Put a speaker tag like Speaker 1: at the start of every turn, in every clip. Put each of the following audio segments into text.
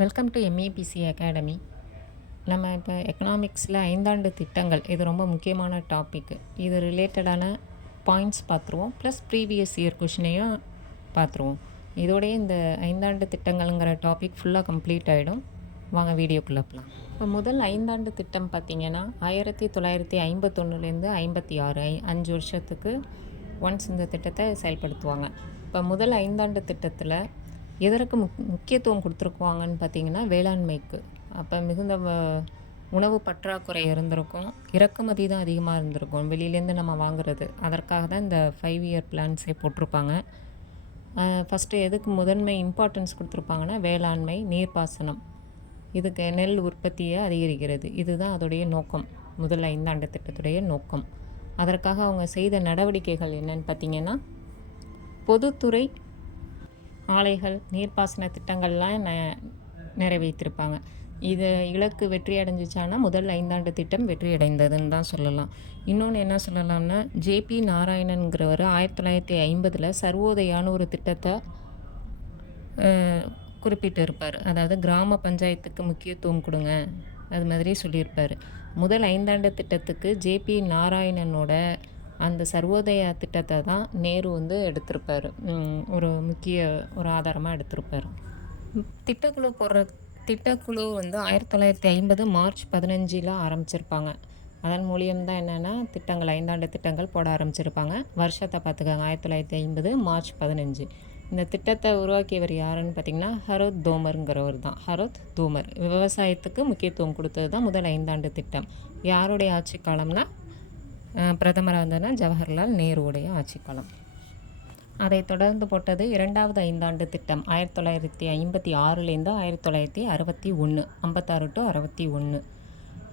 Speaker 1: Welcome to MABC academy நம்ம இப்போ எக்கனாமிக்ஸில் ஐந்தாண்டு திட்டங்கள் இது ரொம்ப முக்கியமான டாபிக் இது ரிலேட்டடான பாயிண்ட்ஸ் பார்த்துருவோம். ப்ளஸ் ப்ரீவியஸ் இயர் கொஷினையும் பார்த்துருவோம். இதோடய இந்த ஐந்தாண்டு திட்டங்கள்ங்கிற டாபிக் ஃபுல்லாக கம்ப்ளீட் ஆகிடும் வாங்க வீடியோக்குள்ளே போகலாம் இப்போ முதல் ஐந்தாண்டு திட்டம் பார்த்திங்கன்னா ஆயிரத்தி தொள்ளாயிரத்தி ஐம்பத்தொன்னுலேருந்து ஐம்பத்தி ஆறு ஐ அஞ்சு வருஷத்துக்கு ஒன்ஸ் இந்த திட்டத்தை செயல்படுத்துவாங்க. இப்போ முதல் ஐந்தாண்டு திட்டத்தில் எதற்கு முக் முக்கியத்துவம் கொடுத்துருக்குவாங்கன்னு பார்த்தீங்கன்னா வேளாண்மைக்கு. அப்போ மிகுந்த வ- உணவு பற்றாக்குறை இருந்திருக்கும். இறக்குமதி தான் அதிகமாக இருந்திருக்கும். வெளியிலேருந்து நம்ம வாங்குறது. அதற்காக தான் இந்த ஃபைவ் இயர் பிளான்ஸே போட்டிருப்பாங்க. ஃபஸ்ட்டு எதுக்கு முதன்மை இம்பார்ட்டன்ஸ் கொடுத்துருப்பாங்கன்னா வேளாண்மை நீர்ப்பாசனம். இதுக்கு நெல் உற்பத்தியை அதிகரிக்கிறது. இதுதான் அதோடைய நோக்கம். முதல் ஐந்தாண்டு திட்டத்துடைய நோக்கம். அதற்காக அவங்க செய்த நடவடிக்கைகள் என்னன்னு பார்த்தீங்கன்னா பொதுத்துறை ஆலைகள் நீர்ப்பாசன திட்டங்கள்லாம் ந நிறைவேற்றிருப்பாங்க. இது இலக்கு வெற்றி அடைஞ்சிச்சானா முதல் ஐந்தாண்டு திட்டம் வெற்றி அடைந்ததுன்னு தான் சொல்லலாம். இன்னொன்று என்ன சொல்லலாம்னா ஜேபி நாராயணன்கிறவர் ஆயிரத்தி தொள்ளாயிரத்தி ஐம்பதில் சர்வோதயான்னு ஒரு திட்டத்தை குறிப்பிட்டிருப்பார். அதாவது கிராம பஞ்சாயத்துக்கு முக்கியத்துவம் கொடுங்க. அது மாதிரி சொல்லியிருப்பார். முதல் ஐந்தாண்டு திட்டத்துக்கு ஜேபி நாராயணனோட அந்த சர்வோதயா திட்டத்தை தான் நேரு வந்து எடுத்திருப்பார். ஒரு முக்கிய ஒரு ஆதாரமாக எடுத்திருப்பார். திட்டக்குழு போடுற திட்டக்குழு வந்து ஆயிரத்தி தொள்ளாயிரத்தி ஐம்பது மார்ச் பதினஞ்சில் ஆரம்பிச்சிருப்பாங்க. அதன் மூலியம்தான் என்னென்னா திட்டங்கள் ஐந்தாண்டு திட்டங்கள் போட ஆரம்பிச்சிருப்பாங்க. வருஷத்தை பார்த்துக்காங்க ஆயிரத்தி தொள்ளாயிரத்தி ஐம்பது மார்ச் பதினஞ்சு. இந்த திட்டத்தை உருவாக்கியவர் யாருன்னு பார்த்தீங்கன்னா ஹரோத் தோமருங்கிறவர் தான். ஹரோத் தோமர். விவசாயத்துக்கு முக்கியத்துவம் கொடுத்தது தான் முதல் ஐந்தாண்டு திட்டம். யாருடைய ஆட்சி காலம்னா பிரதமராக இருந்ததுன்னா ஜவஹர்லால் நேருவுடைய ஆட்சிக்காலம். அதைத் தொடர்ந்து போட்டது இரண்டாவது ஐந்தாண்டு திட்டம். ஆயிரத்தி தொள்ளாயிரத்தி ஐம்பத்தி ஆறுலேருந்து ஆயிரத்தி தொள்ளாயிரத்தி அறுபத்தி ஒன்று ஐம்பத்தாறு டு அறுபத்தி ஒன்று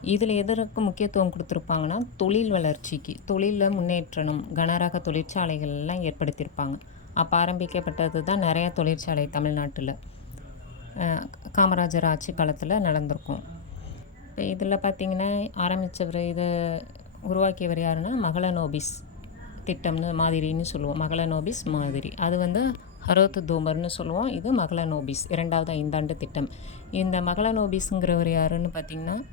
Speaker 1: இதில் எதற்கு முக்கியத்துவம் கொடுத்துருப்பாங்கன்னா தொழில் வளர்ச்சிக்கு தொழிலில் முன்னேற்றணும் கனரக தொழிற்சாலைகள்லாம் ஏற்படுத்தியிருப்பாங்க. அப்போ ஆரம்பிக்கப்பட்டது தான் நிறையா தொழிற்சாலை தமிழ்நாட்டில். காமராஜர் ஆட்சி காலத்தில் நடந்திருக்கும். இப்போ இதில் பார்த்திங்கன்னா ஆரம்பித்தவர் இது உருவாக்கியவர் யாருன்னா மகளனோபிஸ் திட்டம்னு மாதிரின்னு சொல்லுவோம். மகளனோபிஸ் மாதிரி. அது வந்து ஹரோத் தோமர்னு சொல்லுவோம். இது மகளனோபிஸ் இரண்டாவது ஐந்தாண்டு திட்டம். இந்த மகளநோபிஸ்ங்கிறவர் யாருன்னு பார்த்தீங்கன்னா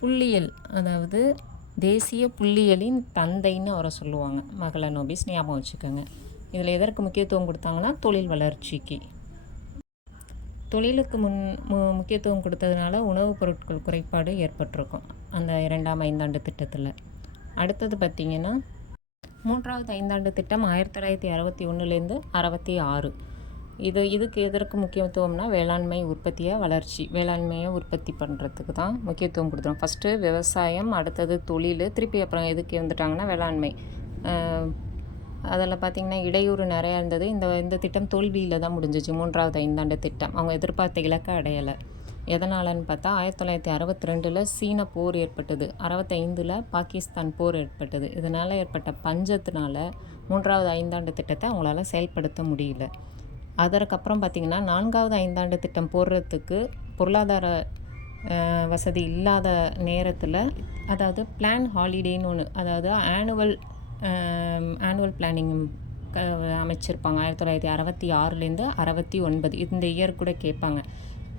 Speaker 1: புள்ளியியல் அதாவது தேசிய புள்ளியலின் தந்தைன்னு அவரை சொல்லுவாங்க. மகளனோபிஸ் ஞாபகம் வச்சுக்கோங்க. இதில் எதற்கு முக்கியத்துவம் கொடுத்தாங்கன்னா தொழில் வளர்ச்சிக்கு. தொழிலுக்கு முன் மு முக்கியத்துவம் கொடுத்ததுனால உணவுப் பொருட்கள் குறைபாடு ஏற்பட்டிருக்கும். அந்த இரண்டாம் ஐந்தாண்டு திட்டத்தில். அடுத்தது பார்த்திங்கன்னா மூன்றாவது ஐந்தாண்டு திட்டம் ஆயிரத்தி தொள்ளாயிரத்தி அறுபத்தி ஒன்றுலேருந்து அறுபத்தி ஆறு. இது இதுக்கு எதற்கு முக்கியத்துவம்னா வேளாண்மை உற்பத்தியை வளர்ச்சி வேளாண்மையை உற்பத்தி பண்ணுறதுக்கு தான் முக்கியத்துவம் கொடுத்துரும் ஃபஸ்ட்டு விவசாயம் அடுத்தது தொழில் திருப்பி அப்புறம் எதுக்கு வந்துட்டாங்கன்னா வேளாண்மை. அதில் பார்த்திங்கன்னா இடையூறு நிறையா இருந்தது. இந்த இந்த திட்டம் தோல்வியில் தான் முடிஞ்சிச்சு மூன்றாவது ஐந்தாண்டு திட்டம். அவங்க எதிர்பார்த்த இலக்கை அடையலை. எதனாலன்னு பார்த்தா ஆயிரத்தி தொள்ளாயிரத்தி அறுபத்தி ரெண்டில் சீன போர் ஏற்பட்டது. அறுபத்தைந்தில் பாகிஸ்தான் போர் ஏற்பட்டது. இதனால் ஏற்பட்ட பஞ்சத்தினால மூன்றாவது ஐந்தாண்டு திட்டத்தை அவங்களால செயல்படுத்த முடியல. அதற்கப்புறம் பார்த்திங்கன்னா நான்காவது ஐந்தாண்டு திட்டம் போடுறதுக்கு பொருளாதார வசதி இல்லாத நேரத்தில் அதாவது பிளான் ஹாலிடேன்னு ஒன்று அதாவது ஆனுவல் ஆனுவல் பிளானிங் அமைச்சிருப்பாங்க. ஆயிரத்தி தொள்ளாயிரத்தி அறுபத்தி ஆறுலேருந்து அறுபத்தி ஒன்பது. இந்த இயர் கூட கேட்பாங்க.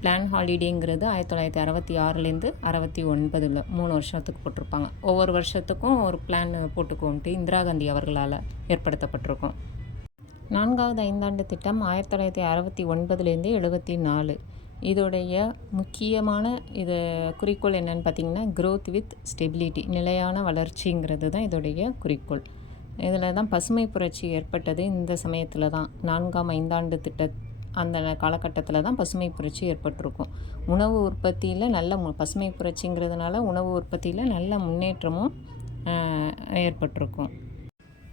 Speaker 1: பிளான் ஹாலிடேங்கிறது ஆயிரத்தி தொள்ளாயிரத்தி அறுபத்தி ஆறுலேருந்து அறுபத்தி ஒன்பதில் மூணு வருஷத்துக்கு போட்டிருப்பாங்க. ஒவ்வொரு வருஷத்துக்கும் ஒரு பிளான் போட்டுக்கோன்ட்டு இந்திரா காந்தி அவர்களால் ஏற்படுத்தப்பட்டிருக்கும். நான்காவது ஐந்தாண்டு திட்டம் ஆயிரத்தி தொள்ளாயிரத்தி அறுபத்தி ஒன்பதுலேருந்து எழுபத்தி நாலு. இதோடைய முக்கியமான இது குறிக்கோள் என்னென்னு பார்த்தீங்கன்னா க்ரோத் வித் ஸ்டெபிலிட்டி நிலையான வளர்ச்சிங்கிறது தான் இதோடைய குறிக்கோள். இதில் தான் பசுமை புரட்சி ஏற்பட்டது இந்த சமயத்தில் தான். நான்காம் ஐந்தாண்டு திட்ட அந்த காலகட்டத்தில் தான் பசுமை புரட்சி ஏற்பட்டிருக்கும். உணவு உற்பத்தியில் நல்ல மு பசுமை புரட்சிங்கிறதுனால உணவு உற்பத்தியில் நல்ல முன்னேற்றமும் ஏற்பட்டிருக்கும்.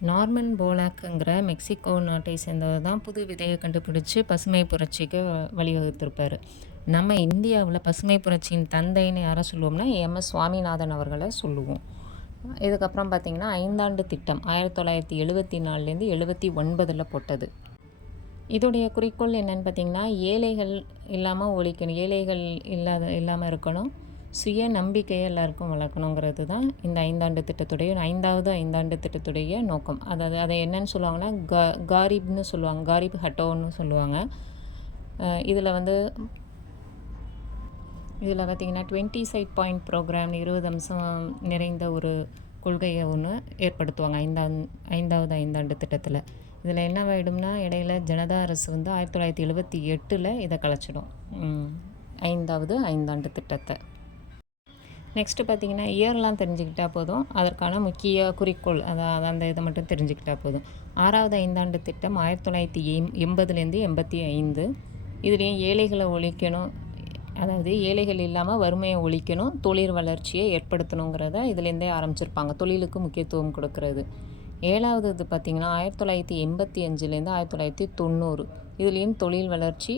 Speaker 1: நார்மன் போலாக்குங்கிற மெக்சிகோ நாட்டை சேர்ந்தவர் தான் புது விதையை கண்டுபிடிச்சி பசுமை புரட்சிக்கு வழிவகுத்திருப்பார். நம்ம இந்தியாவில் பசுமை புரட்சியின் தந்தைன்னு யாரை சொல்லுவோம்னா எம்எஸ் சுவாமிநாதன் அவர்களை சொல்லுவோம். இதுக்கப்புறம் பார்த்திங்கன்னா ஐந்தாண்டு திட்டம் ஆயிரத்தி தொள்ளாயிரத்தி எழுபத்தி நாலுலேருந்து எழுபத்தி ஒன்பதில் போட்டது. இதோடைய குறிக்கோள் என்னன்னு பார்த்தீங்கன்னா ஏழைகள் இல்லாமல் ஒழிக்கணும். ஏழைகள் இல்லாத இல்லாமல் இருக்கணும். சுய நம்பிக்கையை எல்லாருக்கும் வளர்க்கணுங்கிறது தான் இந்த ஐந்தாண்டு திட்டத்துடைய ஐந்தாவது ஐந்தாண்டு திட்டத்துடைய நோக்கம். அதாவது அதை என்னன்னு சொல்லுவாங்கன்னா கா காரிப்னு சொல்லுவாங்க. காரிப் ஹட்டோன்னு சொல்லுவாங்க. இதில் வந்து இதில் பார்த்திங்கன்னா டுவெண்ட்டி சைட் பாயிண்ட் ப்ரோக்ராம் இருபது அம்சம் நிறைந்த ஒரு கொள்கையை ஒன்று ஏற்படுத்துவாங்க ஐந்தாம் ஐந்தாவது ஐந்தாண்டு திட்டத்தில். இதில் என்னவாயிடும்னா இடையில ஜனதா அரசு வந்து ஆயிரத்தி தொள்ளாயிரத்தி எழுபத்தி எட்டில் இதை கலைச்சிடும். ஐந்தாவது ஐந்தாண்டு திட்டத்தை. நெக்ஸ்ட்டு பார்த்தீங்கன்னா இயர்லாம் தெரிஞ்சுக்கிட்டால் போதும். அதற்கான முக்கிய குறிக்கோள் அதாவது அந்த இதை மட்டும் தெரிஞ்சுக்கிட்டால் போதும். ஆறாவது ஐந்தாண்டு திட்டம் ஆயிரத்தி தொள்ளாயிரத்தி எம் எண்பதுலேருந்து எண்பத்தி ஐந்து. இதுலேயும் ஏழைகளை ஒழிக்கணும். அதாவது ஏழைகள் இல்லாமல் வறுமையை ஒழிக்கணும். தொழில் வளர்ச்சியை ஏற்படுத்தணுங்கிறத இதுலேருந்தே ஆரம்பிச்சிருப்பாங்க. தொழிலுக்கு முக்கியத்துவம் கொடுக்கறது. ஏழாவது இது பார்த்திங்கன்னா ஆயிரத்தி தொள்ளாயிரத்தி எண்பத்தி அஞ்சுலேருந்து ஆயிரத்தி தொள்ளாயிரத்தி தொண்ணூறு. இதுலேயும் தொழில் வளர்ச்சி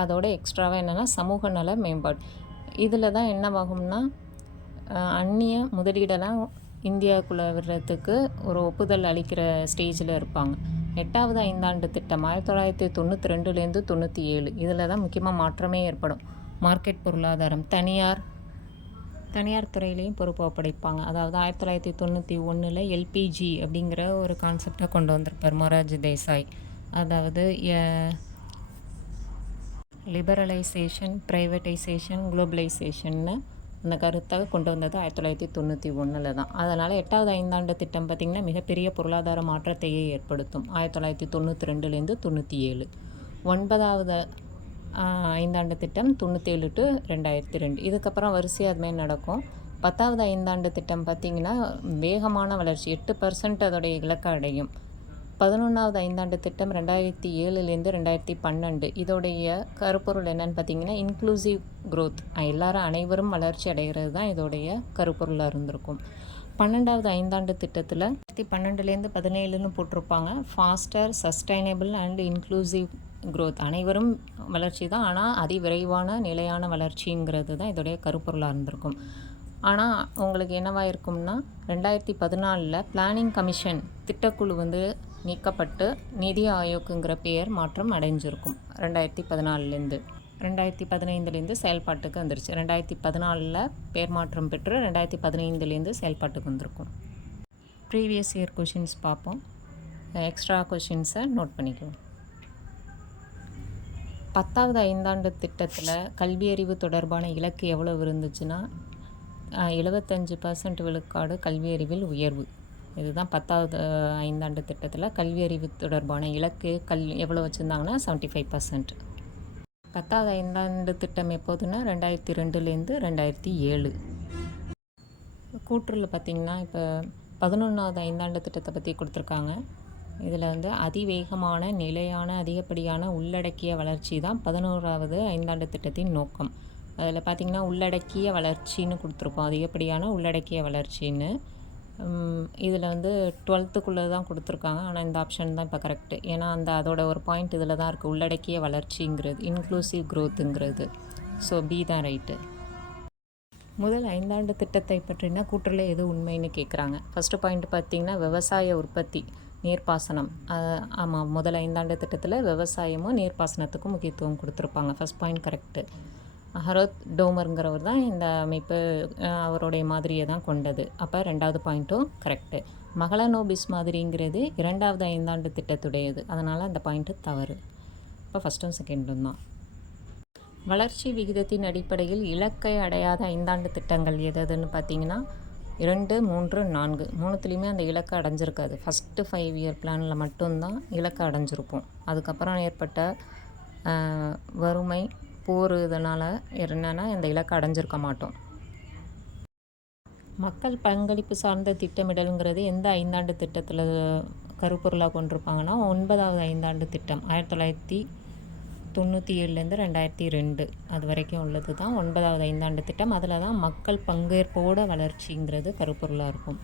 Speaker 1: அதோட எக்ஸ்ட்ராவாக என்னென்னா சமூக நல மேம்பாடு. இதில் தான் என்னவாகும்னா அந்நிய முதலீடெல்லாம் இந்தியாவுக்குள்ளே விடுறதுக்கு ஒரு ஒப்புதல் அளிக்கிற ஸ்டேஜில் இருப்பாங்க. எட்டாவது ஐந்தாண்டு திட்டம் ஆயிரத்தி தொள்ளாயிரத்தி தொண்ணூற்றி ரெண்டுலேருந்து தொண்ணூற்றி ஏழு. இதில் தான் முக்கியமாக மாற்றமே ஏற்படும். மார்க்கெட் பொருளாதாரம் தனியார் தனியார் துறையிலையும் பொறுப்பு ஒப்படைப்பாங்க. அதாவது ஆயிரத்தி தொள்ளாயிரத்தி தொண்ணூற்றி ஒன்றில் எல்பிஜி அப்படிங்கிற ஒரு கான்செப்டை கொண்டு வந்திருப்பார் மொராஜி தேசாய். அதாவது லிபரலைசேஷன் ப்ரைவேட்டைசேஷன் குளோபலைசேஷன்னு அந்த கருத்தாக கொண்டு வந்தது ஆயிரத்தி தொள்ளாயிரத்தி தொண்ணூற்றி ஒன்றில் தான். அதனால் எட்டாவது ஐந்தாண்டு திட்டம் பார்த்திங்கன்னா மிகப்பெரிய பொருளாதார மாற்றத்தையே ஏற்படுத்தும். ஆயிரத்தி தொள்ளாயிரத்தி தொண்ணூற்றி ரெண்டுலேருந்து தொண்ணூற்றி ஏழு. ஒன்பதாவது ஐந்தாண்டு திட்டம் தொண்ணூற்றேழு டு ரெண்டாயிரத்தி ரெண்டு. இதுக்கப்புறம் வரிசையாக அதுமாதிரி நடக்கும். பத்தாவது ஐந்தாண்டு திட்டம் பார்த்திங்கன்னா வேகமான வளர்ச்சி எட்டு பர்சன்ட் அதோடைய இலக்கை அடையும். பதினொன்றாவது ஐந்தாண்டு திட்டம் ரெண்டாயிரத்தி ஏழுலேருந்து ரெண்டாயிரத்தி பன்னெண்டு. இதோடைய கருப்பொருள் என்னன்னு பார்த்தீங்கன்னா இன்க்ளூசிவ் க்ரோத் எல்லாரும் அனைவரும் வளர்ச்சி அடைகிறது தான் இதோடைய கருப்பொருளாக இருந்திருக்கும். பன்னெண்டாவது ஐந்தாண்டு திட்டத்தில் பன்னெண்டுலேருந்து பதினேழுன்னு போட்டிருப்பாங்க. Faster sustainable and inclusive growth அனைவரும் வளர்ச்சி தான். ஆனால் அதி விரைவான நிலையான வளர்ச்சிங்கிறது தான் இதோடைய கருப்பொருளாக இருந்திருக்கும். ஆனால் உங்களுக்கு என்னவாக இருக்கும்னா ரெண்டாயிரத்தி பதினாலில் பிளானிங் கமிஷன் திட்டக்குழு வந்து நீக்கப்பட்டு நிதி ஆயோக்குங்கிற பெயர் மாற்றம் அடைஞ்சிருக்கும். ரெண்டாயிரத்தி பதினாலுலேருந்து ரெண்டாயிரத்தி பதினைந்துலேருந்து செயல்பாட்டுக்கு வந்துருச்சு. ரெண்டாயிரத்தி பதினாலில் பேர் மாற்றம் பெற்று ரெண்டாயிரத்தி பதினைந்துலேருந்து செயல்பாட்டுக்கு வந்திருக்கும். ப்ரீவியஸ் இயர் கொஷின்ஸ் பார்ப்போம். எக்ஸ்ட்ரா கொஷின்ஸை நோட் பண்ணிக்குவோம். பத்தாவது ஐந்தாண்டு திட்டத்தில் கல்வியறிவு தொடர்பான இலக்கு எவ்வளவு இருந்துச்சுன்னா எழுபத்தஞ்சு பர்சன்ட் விழுக்காடு கல்வியறிவில் உயர்வு. இதுதான் பத்தாவது ஐந்தாண்டு திட்டத்தில் கல்வியறிவு தொடர்பான இலக்கு. கல் எவ்வளோ வச்சுருந்தாங்கன்னா செவன்ட்டி ஃபைவ் பர்சன்ட் பத்தாவது ஐந்தாண்டு திட்டம் எப்போதுன்னா ரெண்டாயிரத்தி ரெண்டுலேருந்து ரெண்டாயிரத்தி ஏழு. கூற்றுல பார்த்திங்கன்னா இப்போ பதினொன்றாவது ஐந்தாண்டு திட்டத்தை பற்றி கொடுத்துருக்காங்க. இதில் வந்து அதிவேகமான நிலையான அதிகப்படியான உள்ளடக்கிய வளர்ச்சி தான் பதினோராவது ஐந்தாண்டு திட்டத்தின் நோக்கம். அதில் பார்த்திங்கன்னா உள்ளடக்கிய வளர்ச்சின்னு கொடுத்துருப்போம் அதிகப்படியான உள்ளடக்கிய வளர்ச்சின்னு. இதில் வந்து டுவெல்த்துக்குள்ளே தான் கொடுத்துருக்காங்க. ஆனால் இந்த ஆப்ஷன் தான் இப்போ கரெக்டு ஏன்னா அந்த அதோட ஒரு பாயிண்ட் இதில் தான் இருக்குது. உள்ளடக்கிய வளர்ச்சிங்கிறது இன்க்ளூசிவ் க்ரோத்துங்கிறது ஸோ பி தான் ரைட்டு. முதல் ஐந்தாண்டு திட்டத்தை பற்றினா கூற்றுல எது உண்மைன்னு கேட்குறாங்க. ஃபஸ்ட்டு பாயிண்ட் பார்த்திங்கன்னா விவசாய உற்பத்தி. நீர்ப்பாசனம். ஆமாம் முதல் ஐந்தாண்டு திட்டத்தில் விவசாயமும் நீர்ப்பாசனத்துக்கும் முக்கியத்துவம் கொடுத்துருப்பாங்க. ஃபஸ்ட் பாயிண்ட் கரெக்டு ஹரோத் டோமருங்கிறவர் தான் இந்த அமைப்பு அவருடைய மாதிரியை தான் கொண்டது. அப்போ ரெண்டாவது பாயிண்ட்டும் கரெக்டு மகளனோபிஸ் மாதிரிங்கிறது இரண்டாவது ஐந்தாண்டு திட்டத்துடையது. அதனால் அந்த பாயிண்ட்டு தவறு. இப்போ ஃபஸ்ட்டும் செகண்டும் தான். வளர்ச்சி விகிதத்தின் அடிப்படையில் இலக்கை அடையாத ஐந்தாண்டு திட்டங்கள் எதுன்னு பார்த்தீங்கன்னா இரண்டு மூன்று நான்கு. மூணுத்துலேயுமே அந்த இலக்கை அடைஞ்சிருக்காது. ஃபஸ்ட்டு ஃபைவ் இயர் பிளானில் மட்டும்தான் இலக்கை அடைஞ்சிருப்போம். அதுக்கப்புறம் ஏற்பட்ட வறுமை போர் இதனால் என்னென்னா இந்த இலக்கை அடைஞ்சிருக்க மாட்டோம். மக்கள் பங்களிப்பு சார்ந்த திட்டமிடலுங்கிறது எந்த ஐந்தாண்டு திட்டத்தில் கருப்பொருளாக கொண்டிருப்பாங்கன்னா ஒன்பதாவது ஐந்தாண்டு திட்டம். ஆயிரத்தி தொள்ளாயிரத்தி தொண்ணூற்றி ஏழுலேருந்து ரெண்டாயிரத்தி ரெண்டு அது வரைக்கும் உள்ளது தான். ஒன்பதாவது ஐந்தாண்டு திட்டம். அதில் தான் மக்கள் பங்கேற்போட வளர்ச்சிங்கிறது கருப்பொருளாக இருக்கும்.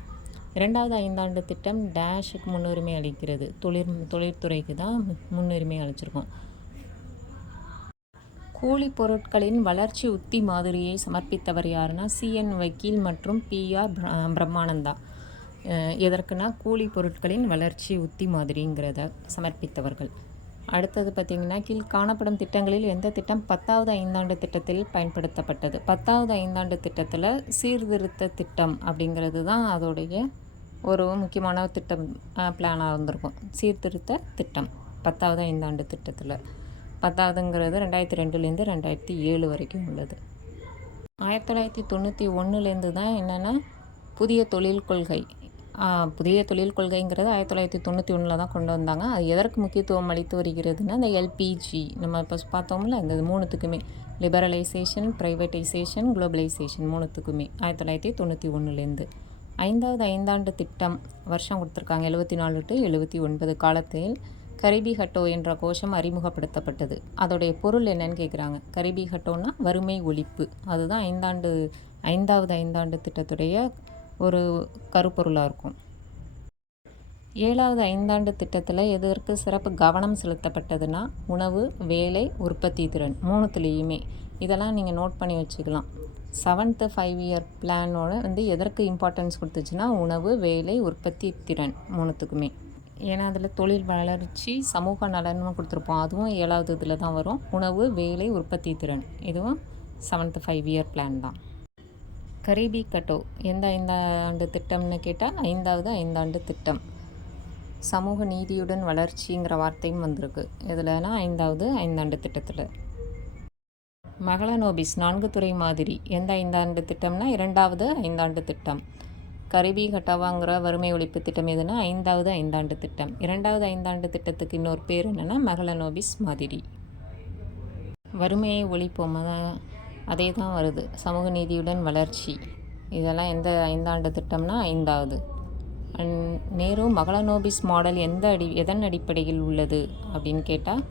Speaker 1: இரண்டாவது ஐந்தாண்டு திட்டம் டேஷுக்கு முன்னுரிமை அளிக்கிறது. தொழில் தொழிற்துறைக்கு தான் முன்னுரிமை அளிச்சிருக்கோம். கூலி பொருட்களின் வளர்ச்சி உத்தி மாதிரியை சமர்ப்பித்தவர் யாருன்னா சிஎன் வக்கீல் மற்றும் பிஆர் பிரம்மானந்தா. எதற்குனா கூலி பொருட்களின் வளர்ச்சி உத்தி மாதிரிங்கிறத சமர்ப்பித்தவர்கள். அடுத்தது பார்த்திங்கன்னா கீழ் காணப்படும் திட்டங்களில் எந்த திட்டம் பத்தாவது ஐந்தாண்டு திட்டத்தில் பயன்படுத்தப்பட்டது? பத்தாவது ஐந்தாண்டு திட்டத்தில் சீர்திருத்த திட்டம் அப்படிங்கிறது தான் அதோடைய ஒரு முக்கியமான திட்டம் பிளானாக இருந்திருக்கும் சீர்திருத்த திட்டம் பத்தாவது ஐந்தாண்டு திட்டத்தில். பத்தாவதுங்கிறது ரெண்டாயிரத்தி ரெண்டுலேருந்து ரெண்டாயிரத்தி ஏழு வரைக்கும் உள்ளது. ஆயிரத்தி தொள்ளாயிரத்தி தொண்ணூற்றி ஒன்றுலேருந்து தான் என்னென்னா புதிய தொழில் கொள்கை புதிய தொழில் கொள்கைங்கிறது ஆயிரத்தி தொள்ளாயிரத்தி தொண்ணூற்றி ஒன்றில் தான் கொண்டு வந்தாங்க. அது எதற்கு முக்கியத்துவம் அளித்து வருகிறதுனா இந்த எல்பிஜி நம்ம இப்போ பார்த்தோம்ல இந்த மூணுத்துக்குமே. லிபரலைசேஷன் ப்ரைவேட்டைசேஷன் குளோபலைசேஷன் மூணுத்துக்குமே ஆயிரத்தி தொள்ளாயிரத்தி தொண்ணூற்றி ஒன்றுலேருந்து ஐந்தாவது ஐந்தாண்டு திட்டம் வருஷம் கொடுத்துருக்காங்க எழுபத்தி நாலு டு எழுபத்தி ஒன்பது காலத்தில் கரிபி ஹட்டோ என்ற கோஷம் அறிமுகப்படுத்தப்பட்டது. அதோடைய பொருள் என்னன்னு கேட்குறாங்க கரிபி ஹட்டோன்னா வறுமை ஒழிப்பு. அதுதான் ஐந்தாண்டு ஐந்தாவது ஐந்தாண்டு திட்டத்துடைய ஒரு கருப்பொருளாக இருக்கும். ஏழாவது ஐந்தாண்டு திட்டத்தில் எதற்கு சிறப்பு கவனம் செலுத்தப்பட்டதுன்னா உணவு வேலை உற்பத்தி திறன் மூணுத்துலேயுமே. இதெல்லாம் நீங்கள் நோட் பண்ணி வச்சுக்கலாம். செவன்த்து ஃபைவ் இயர் பிளானோட வந்து எதற்கு இம்பார்ட்டன்ஸ் கொடுத்துச்சுன்னா உணவு வேலை உற்பத்தி திறன் மூணுத்துக்குமே. ஏன்னா அதில் தொழில் வளர்ச்சி சமூக நலனும் கொடுத்துருப்போம். அதுவும் ஏழாவது இதில் தான் வரும். உணவு வேலை உற்பத்தி திறன். இதுவும் செவன்த்து ஃபைவ் இயர் பிளான் தான். கரீபி கட்டோ. எந்த ஐந்தாண்டு திட்டம்னு கேட்டால் ஐந்தாவது ஐந்தாண்டு திட்டம். சமூக நீதியுடன் வளர்ச்சிங்கிற வார்த்தையும் வந்திருக்கு. இதில்னா ஐந்தாவது ஐந்தாண்டு திட்டத்தில். மகளனோபிஸ் நான்கு துறை மாதிரி. எந்த ஐந்தாண்டு திட்டம்னா இரண்டாவது ஐந்தாண்டு திட்டம். கரிபி கட்டாவாங்கிற வறுமை ஒழிப்பு திட்டம் எதுனா ஐந்தாவது ஐந்தாண்டு திட்டம். இரண்டாவது ஐந்தாண்டு திட்டத்துக்கு இன்னொரு பேர் என்னென்னா மகளனோபிஸ் மாதிரி. வறுமையை ஒழிப்போம். அதே தான் வருது. சமூக நீதியுடன் வளர்ச்சி. இதெல்லாம் எந்த ஐந்தாண்டு திட்டம்னா ஐந்தாவது. நேரு மகளநோபிஸ் மாடல் எந்த அடி எதன் அடிப்படையில் உள்ளது அப்படின்னு கேட்டால்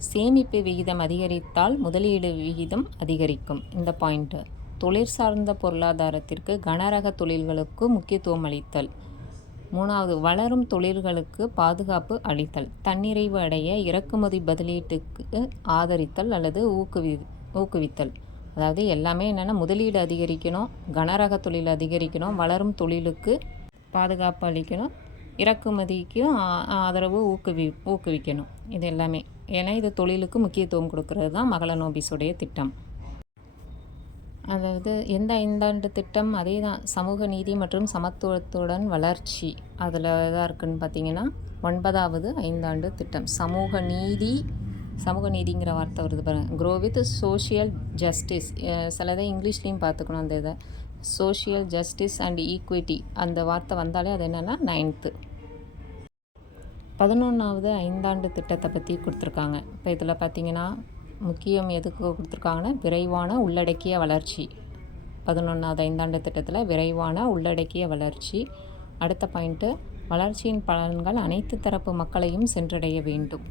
Speaker 1: சேமிப்பு விகிதம் அதிகரித்தால் முதலீடு விகிதம் அதிகரிக்கும். இந்த பாயிண்ட்டு தொழிற் சார்ந்த பொருளாதாரத்திற்கு கனரக தொழில்களுக்கு முக்கியத்துவம் அளித்தல். மூணாவது வளரும் தொழில்களுக்கு பாதுகாப்பு அளித்தல். தன்னிறைவு அடைய இறக்குமதி பதிலீட்டுக்கு ஆதரித்தல் அல்லது ஊக்குவி ஊக்குவித்தல். அதாவது எல்லாமே என்னென்னா முதலீடு அதிகரிக்கணும் கனரக தொழில் அதிகரிக்கணும் வளரும் தொழிலுக்கு பாதுகாப்பு அளிக்கணும் இறக்குமதிக்கும் ஆதரவு ஊக்குவி ஊக்குவிக்கணும். இது எல்லாமே. ஏன்னா இது தொழிலுக்கு முக்கியத்துவம் கொடுக்கறது தான் மகள நோபிஸுடைய திட்டம். அதாவது எந்த ஐந்தாண்டு திட்டம் அதே தான். சமூக நீதி மற்றும் சமத்துவத்துடன் வளர்ச்சி. அதில் எதாக இருக்குதுன்னு பார்த்தீங்கன்னா ஒன்பதாவது ஐந்தாண்டு திட்டம். சமூக நீதி சமூக நீதிங்கிற வார்த்தை வருது பாருங்கள் க்ரோ வித் சோஷியல் ஜஸ்டிஸ் சிலதை இங்கிலீஷ்லேயும் பார்த்துக்கணும் அந்த இதை. சோஷியல் ஜஸ்டிஸ் அண்ட் ஈக்விட்டி அந்த வார்த்தை வந்தாலே அது என்னென்னா நைன்த்து பதினொன்றாவது ஐந்தாண்டு திட்டத்தை பற்றி கொடுத்துருக்காங்க. இப்போ இதில் பார்த்திங்கன்னா முக்கியம் எதுக்கு கொடுத்துருக்காங்கன்னா விரைவான உள்ளடக்கிய வளர்ச்சி. பதினொன்றாவது ஐந்தாண்டு திட்டத்தில் விரைவான உள்ளடக்கிய வளர்ச்சி. அடுத்த பாயிண்ட்டு வளர்ச்சியின் பலன்கள் அனைத்து தரப்பு மக்களையும் சென்றடைய வேண்டும்.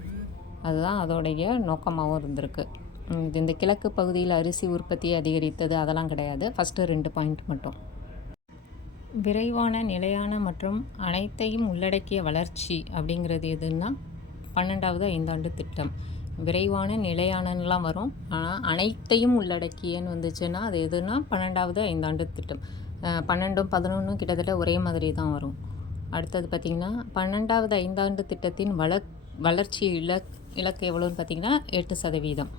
Speaker 1: அதுதான் அதோடைய நோக்கமாகவும் இருந்திருக்கு. இது இந்த கிழக்கு பகுதியில் அரிசி உற்பத்தியை அதிகரித்தது அதெல்லாம் கிடையாது. ஃபஸ்ட்டு ரெண்டு பாயிண்ட் மட்டும். விரைவான நிலையான மற்றும் அனைத்தையும் உள்ளடக்கிய வளர்ச்சி அப்படிங்கிறது எதுன்னா பன்னெண்டாவது ஐந்தாண்டு திட்டம். விரைவான நிலையானலாம் வரும். ஆனால் அனைத்தையும் உள்ளடக்கியன்னு வந்துச்சுன்னா அது எதுனா பன்னெண்டாவது ஐந்தாண்டு திட்டம். பன்னெண்டும் பதினொன்றும் கிட்டத்தட்ட ஒரே மாதிரி தான் வரும். அடுத்தது பார்த்திங்கன்னா பன்னெண்டாவது ஐந்தாண்டு திட்டத்தின் வள வளர்ச்சி இலக் இலக்கு எவ்வளோன்னு பார்த்திங்கன்னா எட்டு சதவீதம்.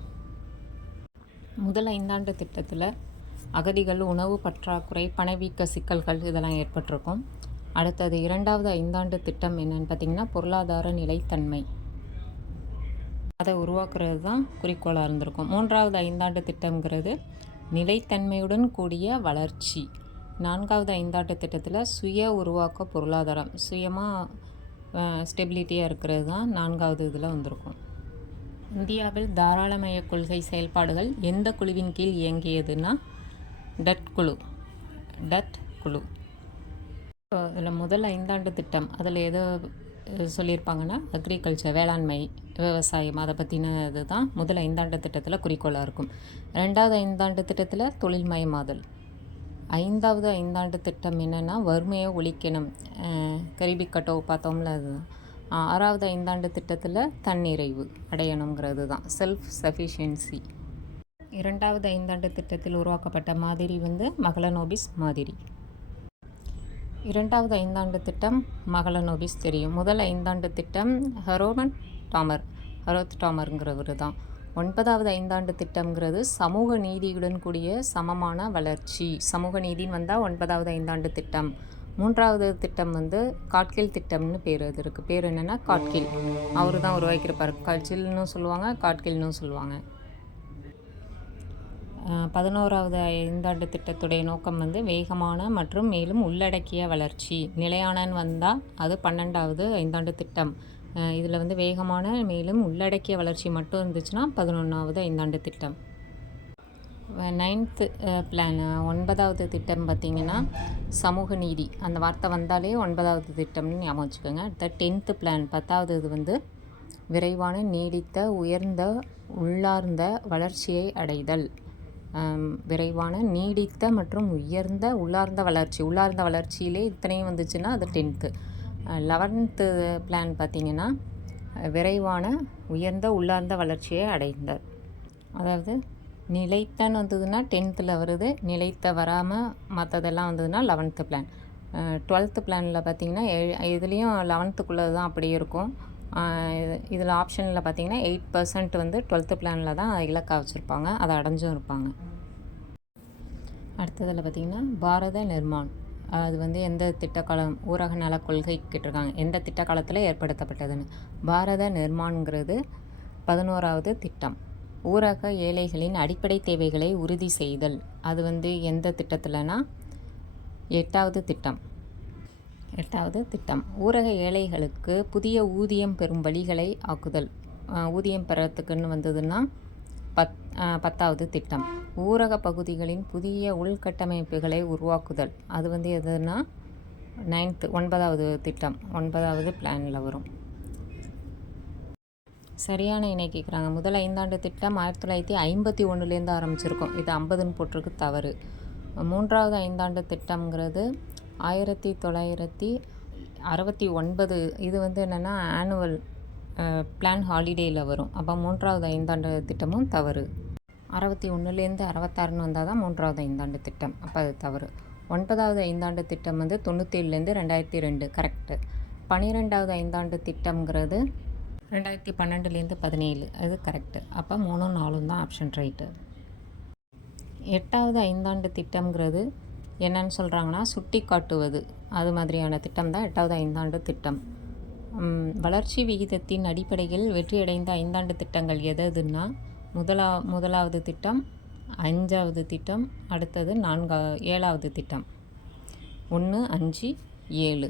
Speaker 1: முதல் ஐந்தாண்டு திட்டத்தில் அகதிகள் உணவு பற்றாக்குறை பணவீக்க சிக்கல்கள் இதெல்லாம் ஏற்பட்டிருக்கும். அடுத்தது இரண்டாவது ஐந்தாண்டு திட்டம் என்னன்னு பார்த்திங்கன்னா பொருளாதார நிலைத்தன்மை. அதை உருவாக்குறது தான் குறிக்கோளாக இருந்திருக்கும். மூன்றாவது ஐந்தாண்டு திட்டங்கிறது நிலைத்தன்மையுடன் கூடிய வளர்ச்சி. நான்காவது ஐந்தாண்டு திட்டத்தில் சுய உருவாக்க பொருளாதாரம் சுயமாக ஸ்டெபிலிட்டியாக இருக்கிறது தான் நான்காவது இதில் வந்திருக்கும். இந்தியாவில் தாராளமய கொள்கை செயல்பாடுகள் எந்த குழுவின் கீழ் இயங்கியதுன்னா டட் குழு. டட் குழு. இதில் முதல் ஐந்தாண்டு திட்டம் அதில் எது சொல்லியிருப்பாங்கன்னா அக்ரிகல்ச்சர் வேளாண்மை விவசாயம் அதை பற்றின இது தான் முதல் ஐந்தாண்டு திட்டத்தில் குறிக்கோளாக இருக்கும். ரெண்டாவது ஐந்தாண்டு திட்டத்தில் தொழில்மயமாதல். ஐந்தாவது ஐந்தாண்டு திட்டம் என்னென்னா வறுமையை ஒழிக்கணும். கரிபிக்கட்டோ பார்த்தோம்ல அது. ஆறாவது ஐந்தாண்டு திட்டத்தில் தன்னிறைவு அடையணுங்கிறது தான் செல்ஃப் சஃபிஷியன்சி இரண்டாவது ஐந்தாண்டு திட்டத்தில் உருவாக்கப்பட்ட மாதிரி வந்து மகளனோபிஸ் மாதிரி. இரண்டாவது ஐந்தாண்டு திட்டம் மகளனோபிஸ் தெரியும். முதல் ஐந்தாண்டு திட்டம் ஹரோமன் டாமர் ஹரோத் டாமருங்கிறவர் தான் ஒன்பதாவது ஐந்தாண்டு திட்டம்ங்கிறது சமூக நீதியுடன் கூடிய சமமான வளர்ச்சி. சமூக நீதின்னு வந்தால் ஒன்பதாவது ஐந்தாண்டு திட்டம். மூன்றாவது திட்டம் வந்து காட்கில் திட்டம்னு பேர் அது இருக்குது பேர் என்னென்னா காட்கில். அவர் தான் உருவாக்கியிருப்பார். கட்சில்னு சொல்லுவாங்க காட்கில்னு சொல்லுவாங்க. பதினோராவது ஐந்தாண்டு திட்டத்துடைய நோக்கம் வந்து வேகமான மற்றும் மேலும் உள்ளடக்கிய வளர்ச்சி. நிலையானன்னு வந்தால் அது பன்னெண்டாவது ஐந்தாண்டு திட்டம். இதில் வந்து வேகமான மேலும் உள்ளடக்கிய வளர்ச்சி மட்டும் இருந்துச்சுன்னா பதினொன்றாவது ஐந்தாண்டு திட்டம். நைன்த்து பிளான் uh, uh, ஒன்பதாவது திட்டம் பார்த்திங்கன்னா சமூக நீதி. அந்த வார்த்தை வந்தாலே ஒன்பதாவது திட்டம்னு ஞாபகம் வச்சுக்கோங்க. அடுத்த டென்த்து பிளான் பத்தாவது இது வந்து விரைவான நீடித்த உயர்ந்த உள்ளார்ந்த வளர்ச்சியை அடைதல். விரைவான நீடித்த மற்றும் உயர்ந்த உள்ளார்ந்த வளர்ச்சி. உள்ளார்ந்த வளர்ச்சியிலே இத்தனையும் வந்துச்சுன்னா அது டென்த்து லெவன்த்து பிளான் பார்த்திங்கன்னா விரைவான உயர்ந்த உள்ளார்ந்த வளர்ச்சியை அடைந்தார். அதாவது நிலைத்தன்னு வந்ததுன்னா டென்த்தில் வருது நிலைத்த வராமல் மற்றதெல்லாம் வந்ததுன்னா லெவன்த்து பிளான் டுவெல்த்து பிளானில் பார்த்திங்கன்னா இதுலேயும் லெவன்த்துக்குள்ளே தான் அப்படி இருக்கும். இதில் ஆப்ஷனில் பார்த்தீங்கன்னா எயிட் பர்சன்ட் வந்து டுவெல்த்து பிளானில் தான் இலக்காக வச்சுருப்பாங்க அதை அடைஞ்சும் இருப்பாங்க. அடுத்ததில் பார்த்திங்கன்னா பாரத நிர்மான் அது வந்து எந்த திட்டக்காலம் ஊரக நல கொள்கை கேட்டிருக்காங்க எந்த திட்டக்காலத்தில் ஏற்படுத்தப்பட்டதுன்னு. பாரத நிர்மான்ங்கிறது பதினோராவது திட்டம். ஊரக ஏழைகளின் அடிப்படை தேவைகளை உறுதி செய்தல். அது வந்து எந்த திட்டத்தில்னா? எட்டாவது திட்டம். எட்டாவது திட்டம். ஊரக ஏழைகளுக்கு புதிய ஊதியம் பெறும் வழிகளை ஆக்குதல். ஊதியம் பெறத்துக்குன்னு வந்ததுன்னா பத் பத்தாவது திட்டம். ஊரக பகுதிகளின் புதிய உள்கட்டமைப்புகளை உருவாக்குதல். அது வந்து எதுனா நைன்த்து ஒன்பதாவது திட்டம். ஒன்பதாவது பிளானில் வரும். சரியான இணை கேட்குறாங்க. முதல் ஐந்தாண்டு திட்டம் ஆயிரத்தி தொள்ளாயிரத்தி ஐம்பத்தி ஒன்றுலேருந்து ஆரம்பிச்சிருக்கோம். இது ஐம்பதுன்னு போட்டிருக்கு தவறு. மூன்றாவது ஐந்தாண்டு திட்டம்ங்கிறது ஆயிரத்தி தொள்ளாயிரத்தி அறுபத்தி ஒன்பது. இது வந்து என்னென்னா ஆனுவல் பிளான் ஹாலிடேயில் வரும். அப்போ மூன்றாவது ஐந்தாண்டு திட்டமும் தவறு. அறுபத்தி ஒன்றுலேருந்து அறுபத்தாறுன்னு வந்தால் தான் மூன்றாவது ஐந்தாண்டு திட்டம். அப்போ அது தவறு. ஒன்பதாவது ஐந்தாண்டு திட்டம் வந்து தொண்ணூற்றேழுலேருந்து ரெண்டாயிரத்தி ரெண்டு. கரெக்டு பன்னிரெண்டாவது ஐந்தாண்டு திட்டம்ங்கிறது ரெண்டாயிரத்தி பன்னெண்டுலேருந்து பதினேழு. அது கரெக்டு அப்போ மூணும் நாலும் தான் ஆப்ஷன் ரைட்டு எட்டாவது ஐந்தாண்டு திட்டம்ங்கிறது என்னன்னு சொல்கிறாங்கன்னா சுட்டி காட்டுவது அது மாதிரியான திட்டம் தான் எட்டாவது ஐந்தாண்டு திட்டம். வளர்ச்சி விகிதத்தின் அடிப்படையில் வெற்றியடைந்த ஐந்தாண்டு திட்டங்கள் எதுன்னா முதலா முதலாவது திட்டம் அஞ்சாவது திட்டம் அடுத்தது நான்கா ஏழாவது திட்டம். ஒன்று அஞ்சு ஏழு.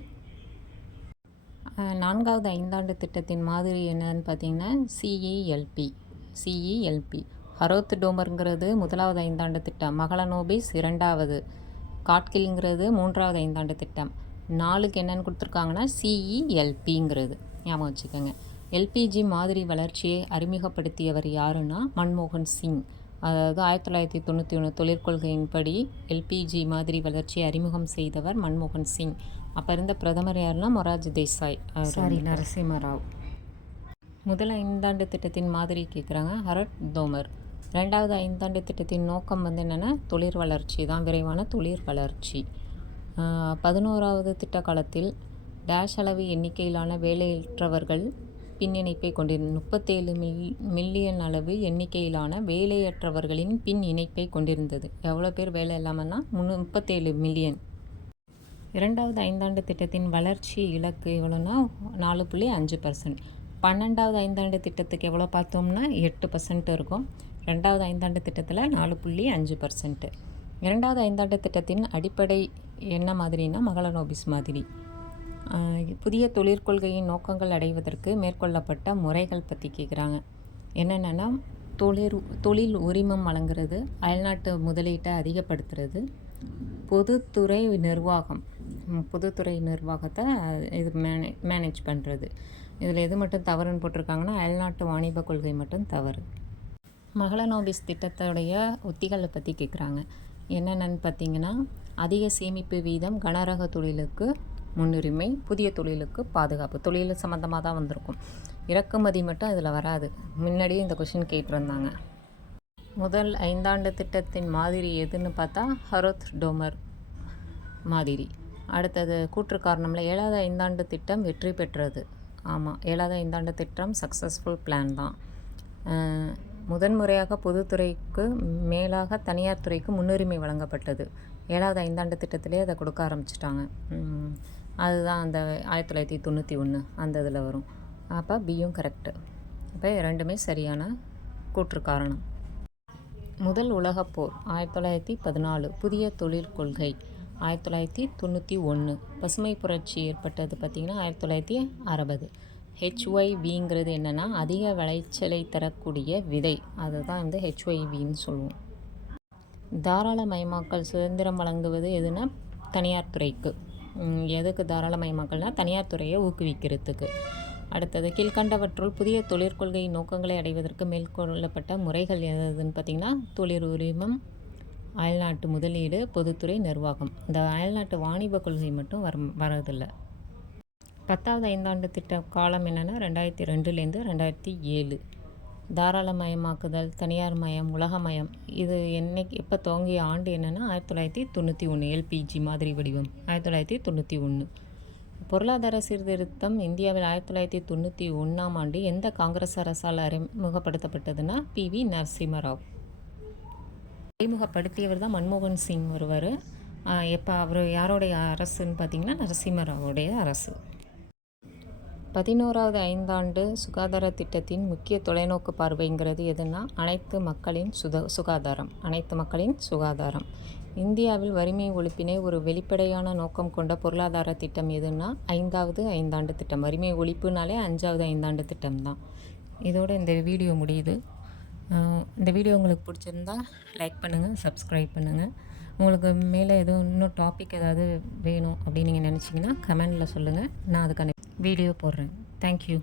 Speaker 1: நான்காவது ஐந்தாண்டு திட்டத்தின் மாதிரி என்னன்னு பார்த்தீங்கன்னா சிஇஎல்பி சிஇஎல்பி ஹரோத் டோமருங்கிறது முதலாவது ஐந்தாண்டு திட்டம். மகளனோபிஸ் இரண்டாவது. காட்கில்ங்கிறது மூன்றாவது ஐந்தாண்டு திட்டம். நாலுக்கு என்னென்னு கொடுத்துருக்காங்கன்னா சிஇஎல்பிங்கிறது ஞாபகம் வச்சுக்கோங்க. எல்பிஜி மாதிரி வளர்ச்சியை அறிமுகப்படுத்தியவர் யாருன்னா மன்மோகன் சிங். அதாவது ஆயிரத்தி தொள்ளாயிரத்தி தொண்ணூற்றி ஒன்று தொழிற்கொள்கையின்படி எல்பிஜி மாதிரி வளர்ச்சியை அறிமுகம் செய்தவர் மன்மோகன் சிங். அப்போ இருந்த பிரதமர் யாருன்னா மொராஜ் தேசாய் சாரி நரசிம்மராவ். முதல் ஐந்தாண்டு திட்டத்தின் மாதிரி கேட்குறாங்க ஹரட் தோமர். ரெண்டாவது ஐந்தாண்டு திட்டத்தின் நோக்கம் வந்து என்னென்னா தொழில் வளர்ச்சி தான் விரைவான தொழில் வளர்ச்சி. பதினோராவது திட்ட காலத்தில் டேஷ் அளவு எண்ணிக்கையிலான வேலையற்றவர்கள் பின் இணைப்பை கொண்டிருந்த முப்பத்தேழு மில் மில்லியன் அளவு எண்ணிக்கையிலான வேலையற்றவர்களின் பின் இணைப்பை கொண்டிருந்தது. எவ்வளோ பேர் வேலை இல்லாமல்னா முன்னு முப்பத்தேழு மில்லியன். இரண்டாவது ஐந்தாண்டு திட்டத்தின் வளர்ச்சி இலக்கு எவ்வளோன்னா நாலு புள்ளி அஞ்சு பர்சன்ட் பன்னெண்டாவது ஐந்தாண்டு திட்டத்துக்கு எவ்வளோ பார்த்தோம்னா எட்டு பர்சன்ட் இருக்கும். ரெண்டாவது ஐந்தாண்டு திட்டத்தில் நாலு புள்ளி அஞ்சு பர்சன்ட்டு இரண்டாவது ஐந்தாண்டு திட்டத்தின் அடிப்படை என்ன மாதிரினா மகளநோபிஸ் மாதிரி. புதிய தொழிற்கொள்கையின் நோக்கங்கள் அடைவதற்கு மேற்கொள்ளப்பட்ட முறைகள் பற்றி கேட்குறாங்க என்னென்னா தொழில் தொழில் உரிமம் வழங்குறது அயல்நாட்டு முதலீட்டை அதிகப்படுத்துறது பொதுத்துறை நிர்வாகம். பொதுத்துறை நிர்வாகத்தை இது மேனே மேனேஜ் பண்ணுறது இதில் எது மட்டும் தவறுன்னு போட்டிருக்காங்கன்னா அயல்நாட்டு வாணிப கொள்கை மட்டும் தவறு. மகளநோபிஸ் திட்டத்துடைய உத்திகளை பற்றி கேட்குறாங்க என்னென்னு பார்த்தீங்கன்னா அதிக சேமிப்பு வீதம் கனரக தொழிலுக்கு முன்னுரிமை புதிய தொழிலுக்கு பாதுகாப்பு. தொழில் சம்மந்தமாக தான் வந்திருக்கும். இறக்குமதி மட்டும் அதில் வராது. முன்னாடியே இந்த கொஷின் கேட்டிருந்தாங்க. முதல் ஐந்தாண்டு திட்டத்தின் மாதிரி எதுன்னு பார்த்தா ஹரோத் டோமர் மாதிரி. அடுத்தது கூற்று காரணமில் ஏழாவது ஐந்தாண்டு திட்டம் வெற்றி பெற்றது. ஆமாம் ஏழாவது ஐந்தாண்டு திட்டம் சக்ஸஸ்ஃபுல் பிளான் தான். முதன்முறையாக பொதுத்துறைக்கு மேலாக தனியார் துறைக்கு முன்னுரிமை வழங்கப்பட்டது. ஏழாவது ஐந்தாண்டு திட்டத்திலே அதை கொடுக்க ஆரம்பிச்சிட்டாங்க. அதுதான் அந்த ஆயிரத்தி தொள்ளாயிரத்தி தொண்ணூற்றி ஒன்று அந்த இதில் வரும். அப்போ பியும் கரெக்டு இப்போ ரெண்டுமே சரியான கூற்று காரணம் முதல் உலகப்போர் ஆயிரத்தி தொள்ளாயிரத்தி பதினாலு புதிய தொழில் கொள்கை. ஆயிரத்தி தொள்ளாயிரத்தி தொண்ணூற்றி ஒன்று. பசுமை புரட்சி ஏற்பட்டது பார்த்திங்கன்னா ஆயிரத்தி தொள்ளாயிரத்தி அறுபது. ஹெச்ஒய்விங்கிறது என்னென்னா அதிக விளைச்சலை தரக்கூடிய விதை. அதுதான் வந்து ஹெச்ஒய்வின்னு சொல்லுவோம். தாராளமயமாக்கல் சுதந்திரம் வழங்குவது எதுனா தனியார் துறைக்கு. எதுக்கு தாராளமயமாக்கல்னால் தனியார் துறையை ஊக்குவிக்கிறதுக்கு. அடுத்தது கீழ்கண்டவற்றுள் புதிய தொழிற்கொள்கை நோக்கங்களை அடைவதற்கு மேற்கொள்ளப்பட்ட முறைகள் எதுன்னு பார்த்திங்கன்னா தொழில் உரிமம் அயல்நாட்டு முதலீடு பொதுத்துறை நிர்வாகம். இந்த அயல்நாட்டு வாணிப கொள்கை மட்டும் வர வரதில்லை. பத்தாவது ஐந்தாண்டு திட்ட காலம் என்னென்னா ரெண்டாயிரத்தி ரெண்டுலேருந்து ரெண்டாயிரத்தி ஏழு. தாராளமயமாக்குதல் தனியார் மயம் உலகமயம் இது என்னைக்கு எப்போ துவங்கிய ஆண்டு என்னென்னா ஆயிரத்தி தொள்ளாயிரத்தி தொண்ணூற்றி ஒன்று எல்பிஜி மாதிரி வடிவம். ஆயிரத்தி தொள்ளாயிரத்தி தொண்ணூற்றி ஒன்று பொருளாதார சீர்திருத்தம் இந்தியாவில் ஆயிரத்தி தொள்ளாயிரத்தி தொண்ணூற்றி ஒன்றாம் ஆண்டு எந்த காங்கிரஸ் அரசால் அறிமுகப்படுத்தப்பட்டதுன்னா பிவி நரசிம்மராவ். அறிமுகப்படுத்தியவர் தான் மன்மோகன் சிங் ஒருவர். எப்போ அவர் யாருடைய அரசுன்னு பார்த்தீங்கன்னா நரசிம்மராவுடைய அரசு. பதினோராவது ஐந்தாண்டு சுகாதார திட்டத்தின் முக்கிய தொலைநோக்கு பார்வைங்கிறது எதுனா அனைத்து மக்களின் சுத சுகாதாரம் அனைத்து மக்களின் சுகாதாரம். இந்தியாவில் வறுமை ஒழிப்பினை ஒரு வெளிப்படையான நோக்கம் கொண்ட பொருளாதார திட்டம் எதுன்னா ஐந்தாவது ஐந்தாண்டு திட்டம். வறுமை ஒழிப்புனாலே அஞ்சாவது ஐந்தாண்டு திட்டம் தான் இதோட இந்த வீடியோ முடியுது. இந்த வீடியோ உங்களுக்கு பிடிச்சிருந்தா லைக் பண்ணுங்கள் சப்ஸ்கிரைப் பண்ணுங்கள் உங்களுக்கு மேலே எதுவும் இன்னும் டாபிக் ஏதாவது வேணும் அப்படின்னு நீங்கள் நினச்சிங்கன்னா கமெண்டில் சொல்லுங்கள் நான் அதுக்கான வீடியோ போடுறேன். தேங்க்யூ